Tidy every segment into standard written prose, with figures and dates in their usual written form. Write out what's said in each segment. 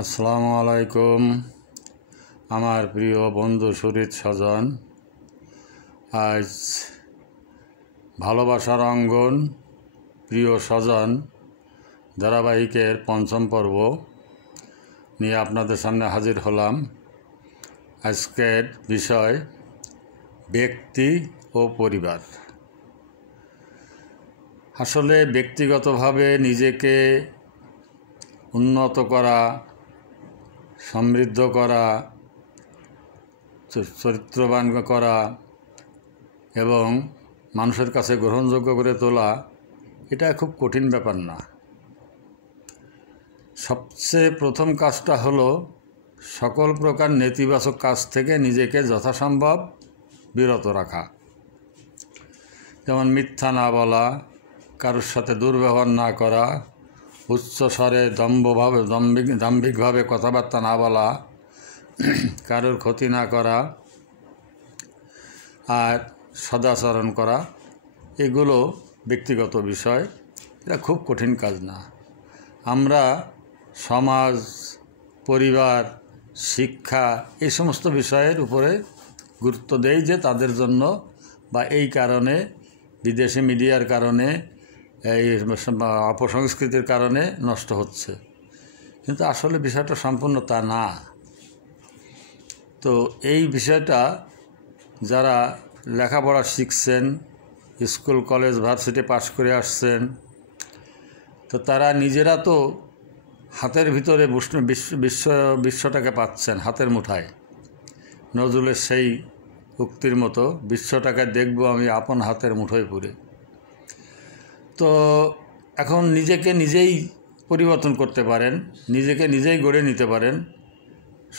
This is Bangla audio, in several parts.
আসসালামু আলাইকুম। আমার প্রিয় বন্ধু সুরিত স্বজন, আজ ভালোবাসার অঙ্গন প্রিয় স্বজন ধারাবাহিকের পঞ্চম পর্ব নিয়ে আপনাদের সামনে হাজির হলাম। আজকের বিষয় ব্যক্তি ও পরিবার। আসলে ব্যক্তিগতভাবে নিজেকে উন্নত করা, সমৃদ্ধ করা, চরিত্রবান করা এবং মানুষের কাছে গ্রহণযোগ্য করে তোলা, এটা খুব কঠিন ব্যাপার না। সবচেয়ে প্রথম কাজটা হলো সকল প্রকার নেতিবাচক কাজ থেকে নিজেকে যথাসম্ভব বিরত রাখা। যেমন মিথ্যা না বলা, কারোর সাথে দুর্ব্যবহার না করা, উচ্চস্বরে দাম্ভিকভাবে কথাবার্তা না বলা, কারোর ক্ষতি না করা আর সদাচরণ করা, এগুলো ব্যক্তিগত বিষয়। এটা খুব কঠিন কাজ না। আমরা সমাজ, পরিবার, শিক্ষা এই সমস্ত বিষয়ের উপরে গুরুত্ব দেই যে তাদের জন্য বা এই কারণে বিদেশি মিডিয়ার কারণে, এই অপসংস্কৃতির কারণে নষ্ট হচ্ছে, কিন্তু আসলে বিষয়টা সম্পূর্ণ তা না। তো এই বিষয়টা যারা লেখাপড়া শিখছেন, স্কুল কলেজ ভার্সিটি পাশ করে আসছেন, তো তারা নিজেরা তো হাতের ভিতরে বিশ্বটাকে পাচ্ছেন হাতের মুঠায়। নজরুলের সেই উক্তির মতো, বিশ্বটাকে দেখব আমি আপন হাতের মুঠোয় পুরে। তো এখন নিজেকে নিজেই পরিবর্তন করতে পারেন, নিজেকে নিজেই গড়ে নিতে পারেন।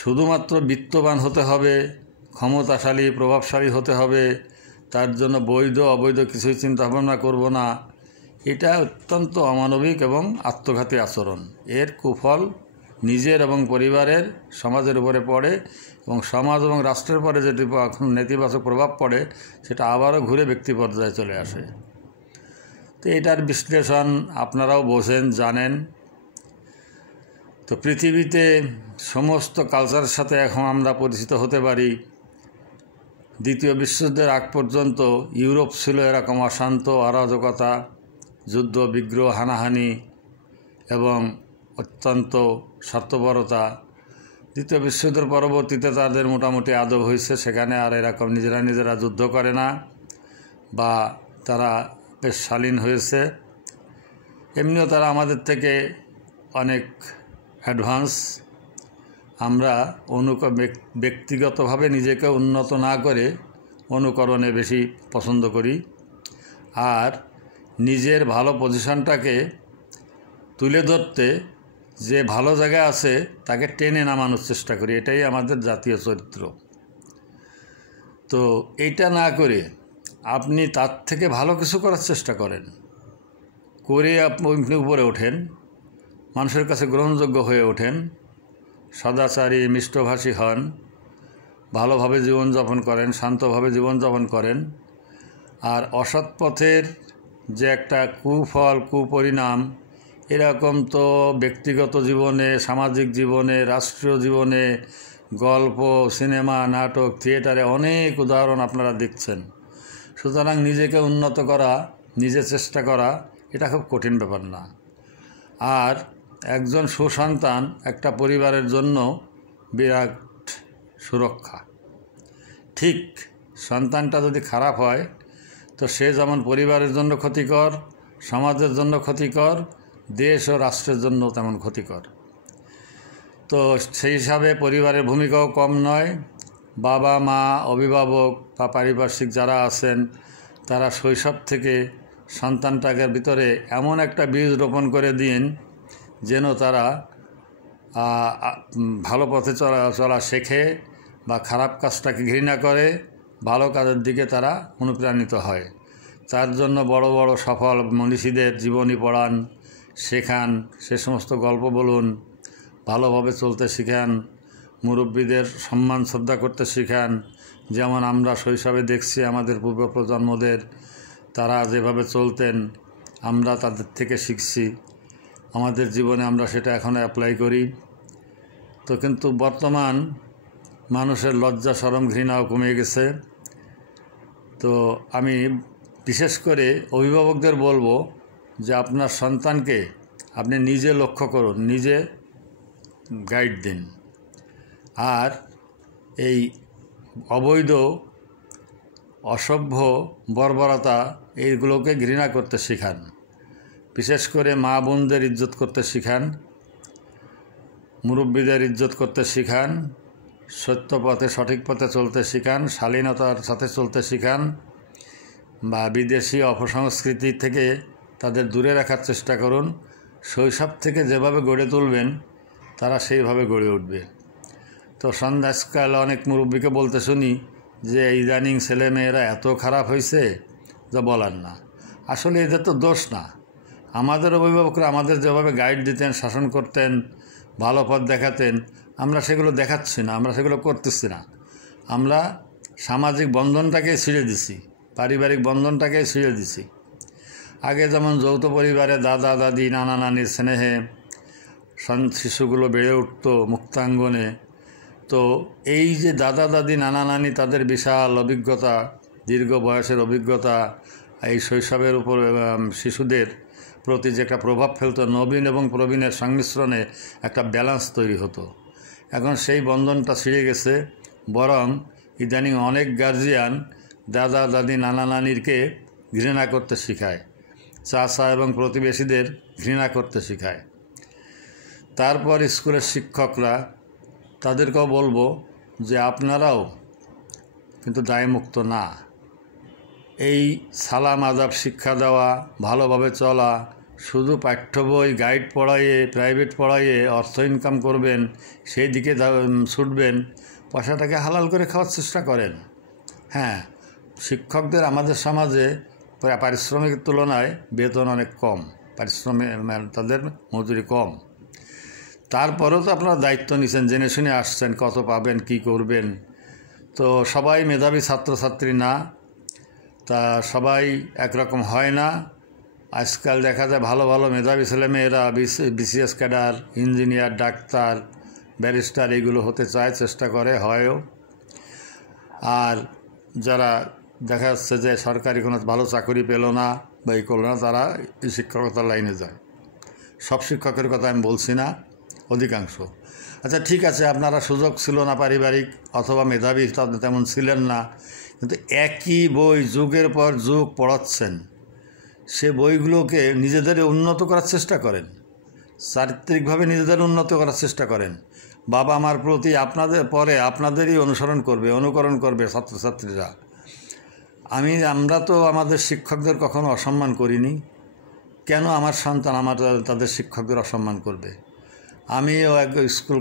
শুধুমাত্র বিত্তবান হতে হবে, ক্ষমতাশালী, প্রভাবশালী হতে হবে, তার জন্য বৈধ অবৈধ কিছুই চিন্তা ভাবনা করব না, এটা অত্যন্ত অমানবিক এবং আত্মঘাতী আচরণ। এর কুফল নিজের এবং পরিবারের, সমাজের উপরে পড়ে এবং সমাজ এবং রাষ্ট্রের পরে যেটি নেতিবাচক প্রভাব পড়ে সেটা আবারও ঘুরে ব্যক্তি পর্যায়ে চলে আসে। তো এটার বিশ্লেষণ আপনারাও বোঝেন, জানেন। তো পৃথিবীতে সমস্ত কালচারের সাথে এখন আমরা পরিচিত হতে পারি। দ্বিতীয় বিশ্বযুদ্ধের আগ পর্যন্ত ইউরোপ ছিল এরকম অশান্ত, অরাজকতা, যুদ্ধ, বিগ্রহ, হানাহানি এবং অত্যন্ত স্বার্থপরতা। দ্বিতীয় বিশ্বযুদ্ধের পরবর্তীতে তাদের মোটামুটি আদব হয়েছে, সেখানে আর এরকম নিজেরা যুদ্ধ করে না বা তারা বেশ শালীন হয়েছে। এমনিও তারা আমাদের থেকে অনেক অ্যাডভান্স। আমরা ব্যক্তিগতভাবে নিজেকে উন্নত না করে অনুকরণে বেশি পছন্দ করি, আর নিজের ভালো পজিশনটাকে তুলে ধরতে যে ভালো জায়গায় আছে তাকে টেনে নামানোর চেষ্টা করি। এটাই আমাদের জাতীয় চরিত্র। তো এইটা না করে আপনি তার থেকে ভালো কিছু করার চেষ্টা করেন, করে আপনি উপরে ওঠেন, মানুষের কাছে গ্রহণযোগ্য হয়ে ওঠেন, সদাচারী, মিষ্টভাষী হন, ভালোভাবে জীবনযাপন করেন, শান্তভাবে জীবনযাপন করেন। আর অসৎ পথের যে একটা কুফল, কুপরিণাম, এরকম তো ব্যক্তিগত জীবনে, সামাজিক জীবনে, রাষ্ট্রীয় জীবনে, গল্প, সিনেমা, নাটক, থিয়েটারে অনেক উদাহরণ আপনারা দেখছেন। সুতরাং নিজেকে উন্নত করা, নিজে চেষ্টা করা, এটা খুব কঠিন ব্যাপার না। আর একজন সুসন্তান একটা পরিবারের জন্য বিরাট সুরক্ষা। ঠিক সন্তানটা যদি খারাপ হয় তো সে যেমন পরিবারের জন্য ক্ষতিকর, সমাজের জন্য ক্ষতিকর, দেশ ও রাষ্ট্রের জন্য তেমন ক্ষতিকর। তো সেই হিসাবে পরিবারের ভূমিকাও কম নয়। বাবা মা, অভিভাবক বা পারিপার্শ্বিক যারা আছেন, তারা শৈশব থেকে সন্তানটাকে ভিতরে এমন একটা বীজ রোপণ করে দিন যেন তারা ভালো পথে চলা শেখে বা খারাপ কাজটাকে ঘৃণা করে, ভালো কাজের দিকে তারা অনুপ্রাণিত হয়। তার জন্য বড় বড় সফল মনীষীদের জীবনী পড়ান, শেখান, সে সমস্ত গল্প বলুন, ভালোভাবে চলতে শেখান, মুরব্বীদের সম্মান শ্রদ্ধা করতে শেখান। যেমন আমরা শৈশবে দেখছি আমাদের পূর্ব প্রজন্মদের, তারা যেভাবে চলতেন আমরা তাদের থেকে শিখছি। আমাদের জীবনে আমরা সেটা এখনও অ্যাপ্লাই করি। তো কিন্তু বর্তমান মানুষের লজ্জা শরম ঘৃণাও কমে গেছে। তো আমি বিশেষ করে অভিভাবকদের বলবো যে আপনার সন্তানকে আপনি নিজে লক্ষ্য করুন, নিজে গাইড দিন, আর এই অবৈধ অসভ্য বর্বরতা এইগুলোকে ঘৃণা করতে শেখান। বিশেষ করে মা বোনদের ইজ্জত করতে শেখান, মুরব্বীদের ইজ্জত করতে শেখান, সত্য পথে সঠিক পথে চলতে শেখান, শালীনতার সাথে চলতে শেখান, বা বিদেশি অপসংস্কৃতি থেকে তাদের দূরে রাখার চেষ্টা করুন। শৈশব থেকে যেভাবে গড়ে তুলবেন তারা সেইভাবে গড়ে উঠবে। তো সন্ধ্যাকাল অনেক মুরব্বীকে বলতে শুনি যে ইদানিং ছেলেমেয়েরা এত খারাপ হয়েছে যা বলার না। আসলে এদের তো দোষ না, আমাদের অভিভাবকরা আমাদের যেভাবে গাইড দিতেন, শাসন করতেন, ভালো পথ দেখাতেন, আমরা সেগুলো দেখাচ্ছি না, আমরা সেগুলো করতেছি না। আমরা সামাজিক বন্ধনটাকে ছিঁড়ে দিছি, পারিবারিক বন্ধনটাকে ছিঁড়ে দিছি। আগে যেমন যৌথ পরিবারে দাদা দাদি নানা নানির স্নেহে শিশুগুলো বেড়ে উঠত মুক্তাঙ্গনে, তো এই যে দাদা দাদি নানা নানি তাদের বিশাল অভিজ্ঞতা, দীর্ঘ বয়সের অভিজ্ঞতা, এই শৈশবের উপর শিশুদের প্রতি যে একটা প্রভাব ফেলতো, নবীন এবং প্রবীণের সংমিশ্রণে একটা ব্যালেন্স তৈরি হতো। এখন সেই বন্ধনটা ছিঁড়ে গেছে। বরং ইদানিং অনেক গার্জিয়ান দাদা দাদি নানা নানিরকে ঘৃণা করতে শেখায়, চাচা এবং প্রতিবেশীদের ঘৃণা করতে শেখায়। তারপর স্কুলের শিক্ষকরা, তাদেরকেও বলবো যে আপনারাও কিন্তু দায়মুক্ত না। এই সালাম আদাব শিক্ষা দেওয়া, ভালোভাবে চলা, শুধু পাঠ্য বই গাইড পড়াইয়ে, প্রাইভেট পড়াইয়ে অর্থ ইনকাম করবেন, সেই দিকে ছুটবেন, পয়সাটাকে হালাল করে খাওয়ার চেষ্টা করেন। হ্যাঁ, শিক্ষকদের আমাদের সমাজে পারিশ্রমিকের তুলনায় বেতন অনেক কম, পারিশ্রমিক তাদের মজুরি কম। তারপরেও তো আপনারা দায়িত্ব নিছেন, জেনে শুনে আসছেন কত পাবেন, কি করবেন। তো সবাই মেধাবী ছাত্রছাত্রী না, তা সবাই একরকম হয় না। আজকাল দেখা যায় ভালো ভালো মেধাবী ছেলেমেয়েরা BCS cadre, engineer, doctor, barrister এগুলো হতে চায়, চেষ্টা করে, হয়ও। আর যারা দেখা যাচ্ছে যে সরকারি কোনো ভালো চাকরি পেল না বা এই করলো না, তারা এই শিক্ষকতার লাইনে যায়। সব শিক্ষকের কথা আমি বলছি না, অধিকাংশ। আচ্ছা ঠিক আছে, আপনারা সুযোগ ছিল না পারিবারিক, অথবা মেধাবী তেমন ছিলেন না, কিন্তু একই বই যুগের পর যুগ পড়াচ্ছেন। সে বইগুলোকে নিজেদের উন্নত করার চেষ্টা করেন, চারিত্রিকভাবে নিজেদের উন্নত করার চেষ্টা করেন। বাবা মার প্রতি আপনাদের পরে আপনাদেরই অনুকরণ করবে ছাত্রছাত্রীরা। আমরা তো আমাদের শিক্ষকদের কখনো অসম্মান করিনি, কেন আমার সন্তান তাদের শিক্ষকদের অসম্মান করবে? আমিও এক স্কুল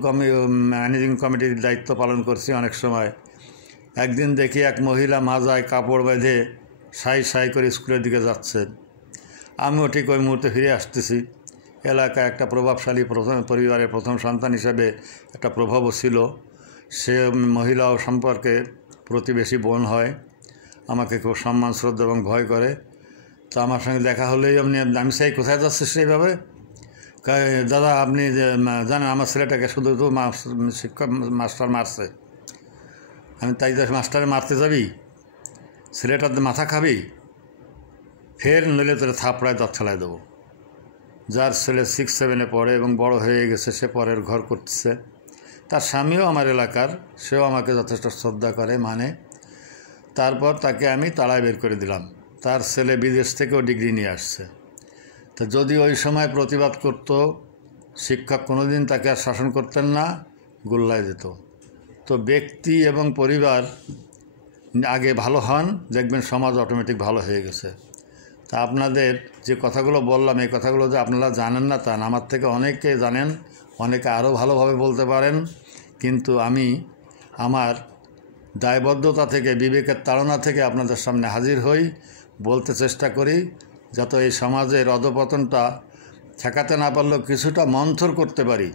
ম্যানেজিং কমিটির দায়িত্ব পালন করছি অনেক সময়। একদিন দেখি এক মহিলা মাজায় কাপড় বেঁধে সাই করে স্কুলের দিকে যাচ্ছেন। আমিও ঠিক ওই মুহূর্তে ফিরে আসতেছি। এলাকায় একটা প্রভাবশালী পরিবারের প্রথম সন্তান হিসেবে একটা প্রভাবও ছিল। সে মহিলাও সম্পর্কে প্রতিবেশী বোন হয়, আমাকে খুব সম্মান শ্রদ্ধা এবং ভয় করে। তো আমার সঙ্গে দেখা হলেই আমি সেই কোথায় যাচ্ছি সেইভাবে, দাদা আপনি জানেন আমার ছেলেটাকে শুধু তো মাস্টার মারছে। আমি তাই মাস্টারে মারতে যাবি, ছেলেটার মাথা খাবি, ফের নইলে তোরা থাপড়ায় দাঁত ফেলায় দেবো। যার ছেলে 6-7 পড়ে এবং বড় হয়ে গেছে, সে পরের ঘর করতেছে, তার স্বামীও আমার এলাকার, সেও আমাকে যথেষ্ট শ্রদ্ধা করে, মানে। তারপর তাকে আমি তাড়ায় বের করে দিলাম। তার ছেলে বিদেশ থেকেও ডিগ্রি নিয়ে আসছে। তো যদি ওই সময় প্রতিবাদ করত, শিক্ষক কোনোদিন তাকে আর শাসন করতেন না, গোল্লায় যেত। তো ব্যক্তি এবং পরিবার আগে ভালো হন, দেখবেন সমাজ অটোমেটিক ভালো হয়ে গেছে। তা আপনাদের যে কথাগুলো বললাম, এই কথাগুলো যে আপনারা জানেন না তা না, আমার থেকে অনেকে জানেন, অনেকে আরও ভালোভাবে বলতে পারেন। কিন্তু আমি আমার দায়বদ্ধতা থেকে, বিবেকের তাড়না থেকে আপনাদের সামনে হাজির হই, বলতে চেষ্টা করি, যাতে এই সমাজের অধঃপতনটা ঠেকাতে না পারলেও কিছুটা মন্থর করতে পারি।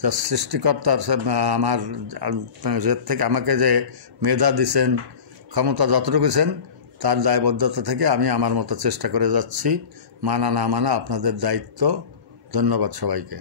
যা সৃষ্টিকর্তার আমার থেকে আমাকে যে মেধা দিছেন, ক্ষমতা যতটুকু দিয়েছেন, তার দায়বদ্ধতা থেকে আমি আমার মতো চেষ্টা করে যাচ্ছি। মানা না মানা আপনাদের দায়িত্ব। ধন্যবাদ সবাইকে।